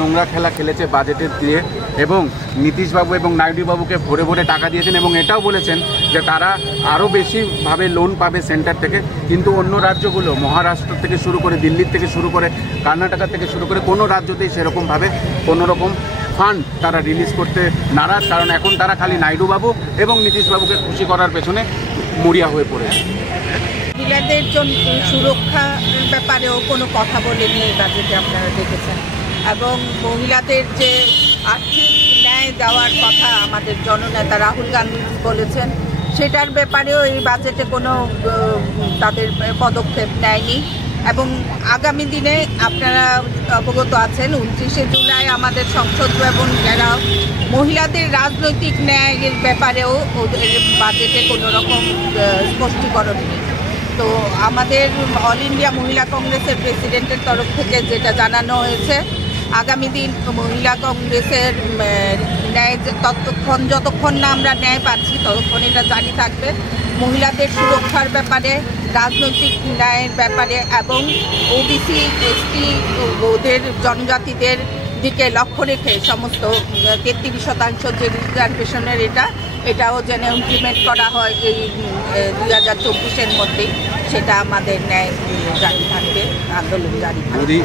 নোংরা খেলা খেলেছে বাজেটের দিয়ে এবং নীতিশবাবু এবং নাইডুবাবুকে ভরে ভরে টাকা দিয়েছেন এবং এটাও বলেছেন যে তারা আরও বেশিভাবে লোন পাবে সেন্টার থেকে। কিন্তু অন্য রাজ্যগুলো মহারাষ্ট্র থেকে শুরু করে দিল্লির থেকে শুরু করে কর্ণাটকা থেকে শুরু করে কোনো রাজ্যতেই সেরকমভাবে কোনোরকম ফান্ড তারা রিলিজ করতে নারাজ, কারণ এখন তারা খালি নাইডুবাবু এবং নীতিশবাবুকে খুশি করার পেছনে মরিয়া হয়ে পড়েছে। মহিলাদের জন্য সুরক্ষার ব্যাপারেও কোনো কথা বলেনি এই বাজেটে, আপনারা দেখেছেন। এবং মহিলাদের যে আর্থিক ন্যায় দেওয়ার কথা আমাদের জননেতা রাহুল গান্ধী বলেছেন, সেটার ব্যাপারেও এই বাজেটে কোনো তাদের পদক্ষেপ নেয়নি। এবং আগামী দিনে আপনারা অবগত আছেন 29শে জুলাই আমাদের সংসদ ভবন ঘেরাও, মহিলাদের রাজনৈতিক ন্যায়ের ব্যাপারেও ওদের বাজেটে কোনো রকম স্পষ্টীকরণ নেই। তো আমাদের অল ইন্ডিয়া মহিলা কংগ্রেসের প্রেসিডেন্টের তরফ থেকে যেটা জানানো হয়েছে, আগামী দিন মহিলা কংগ্রেসের ন্যায় যতক্ষণ না আমরা ন্যায় পাচ্ছি ততক্ষণ এটা জারি থাকবে। মহিলাদের সুরক্ষার ব্যাপারে, রাজনৈতিক ন্যায়ের ব্যাপারে এবং ওবিসি এসটি ওদের জনজাতিদের দিকে লক্ষ্য রেখে সমস্ত 33% যে রিজার্ভেশনের এটাও যেন ইমপ্লিমেন্ট করা হয় এই 2024-এর মধ্যেই, সেটা আমাদের ন্যায় জারি থাকবে, আন্দোলন জারি থাকবে।